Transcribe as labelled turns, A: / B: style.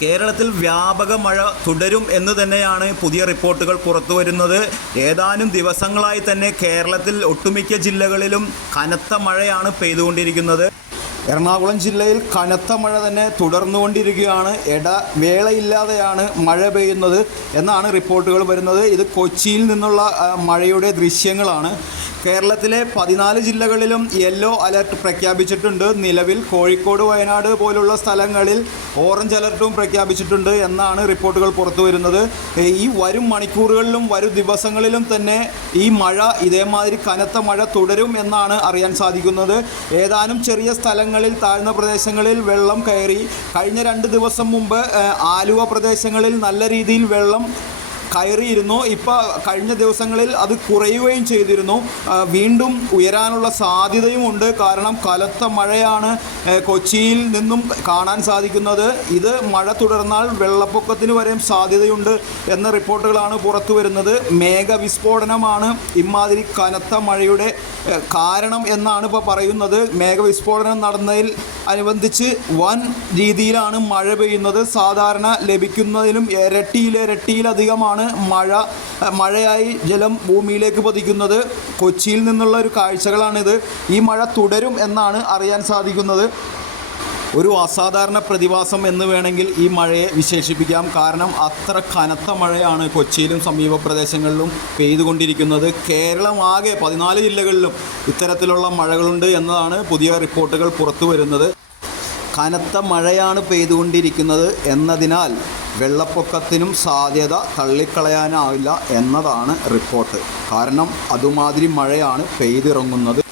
A: കേരളത്തിൽ വ്യാപക മഴ തുടരും എന്ന് തന്നെയാണ് പുതിയ റിപ്പോർട്ടുകൾ പുറത്തു വരുന്നത് ഏതാനും ദിവസങ്ങളായി തന്നെ കേരളത്തിൽ ഒട്ടുമിക്ക ജില്ലകളിലും കനത്ത മഴയാണ് പെയ്തുകൊണ്ടിരിക്കുന്നത്. എറണാകുളം ജില്ലയിൽ കനത്ത മഴ തന്നെ തുടർന്നുകൊണ്ടിരിക്കുകയാണ്. ഇട വേളയില്ലാതെയാണ് മഴ പെയ്യുന്നത് എന്നാണ് റിപ്പോർട്ടുകൾ വരുന്നത്. ഇത് കൊച്ചിയിൽ നിന്നുള്ള മഴയുടെ ദൃശ്യങ്ങളാണ്. കേരളത്തിലെ പതിനാല് ജില്ലകളിലും യെല്ലോ അലർട്ട് പ്രഖ്യാപിച്ചിട്ടുണ്ട്. നിലവിൽ കോഴിക്കോട് വയനാട് പോലുള്ള സ്ഥലങ്ങളിൽ ഓറഞ്ച് അലർട്ടും പ്രഖ്യാപിച്ചിട്ടുണ്ട് എന്നാണ് റിപ്പോർട്ടുകൾ പുറത്തു വരുന്നത്. ഈ വരും മണിക്കൂറുകളിലും വരും ദിവസങ്ങളിലും തന്നെ ഈ മഴ ഇതേമാതിരി കനത്ത മഴ തുടരും എന്നാണ് അറിയാൻ സാധിക്കുന്നത്. ഏതാനും ചെറിയ സ്ഥലങ്ങളിൽ താഴ്ന്ന പ്രദേശങ്ങളിൽ വെള്ളം കയറി. കഴിഞ്ഞ രണ്ട് ദിവസം മുമ്പ് ആലുവ പ്രദേശങ്ങളിൽ നല്ല രീതിയിൽ വെള്ളം കയറിയിരുന്നു. ഇപ്പോൾ കഴിഞ്ഞ ദിവസങ്ങളിൽ അത് കുറയുകയും ചെയ്തിരുന്നു. വീണ്ടും ഉയരാനുള്ള സാധ്യതയും ഉണ്ട്. കാരണം കനത്ത മഴയാണ് കൊച്ചിയിൽ നിന്നും കാണാൻ സാധിക്കുന്നത്. ഇത് മഴ തുടർന്നാൽ വെള്ളപ്പൊക്കത്തിന് വരെയും സാധ്യതയുണ്ട് എന്ന റിപ്പോർട്ടുകളാണ് പുറത്തു വരുന്നത്. മേഘവിസ്ഫോടനമാണ് ഇമാതിരി കനത്ത മഴയുടെ കാരണം എന്നാണ് ഇപ്പോൾ പറയുന്നത്. മേഘവിസ്ഫോടനം നടന്നതിൽ അനുബന്ധിച്ച് വൻ രീതിയിലാണ് മഴ പെയ്യുന്നത്. സാധാരണ ലഭിക്കുന്നതിലും ഇരട്ടിയിലിരട്ടിയിലധികമാണ് മഴ മഴയായി ജലം ഭൂമിയിലേക്ക് പതിക്കുന്നത്. കൊച്ചിയിൽ നിന്നുള്ള ഒരു കാഴ്ചകളാണിത്. ഈ മഴ തുടരും എന്നാണ് അറിയാൻ സാധിക്കുന്നത്. ഒരു അസാധാരണ പ്രതിഭാസം എന്ന് വേണമെങ്കിൽ ഈ മഴയെ വിശേഷിപ്പിക്കാം. കാരണം അത്ര കനത്ത മഴയാണ് കൊച്ചിയിലും സമീപ പ്രദേശങ്ങളിലും പെയ്തുകൊണ്ടിരിക്കുന്നത്. കേരളം ആകെ പതിനാല് ജില്ലകളിലും ഇത്തരത്തിലുള്ള മഴകളുണ്ട് എന്നതാണ് പുതിയ റിപ്പോർട്ടുകൾ പുറത്തു വരുന്നത്. കനത്ത മഴയാണ് പെയ്തുകൊണ്ടിരിക്കുന്നത് എന്നതിനാൽ വെള്ളപ്പൊക്കത്തിനും സാധ്യത തള്ളിക്കളയാനാവില്ല എന്നതാണ് റിപ്പോർട്ട്. കാരണം അതുമാതിരി മഴയാണ് പെയ്തിറങ്ങുന്നത്.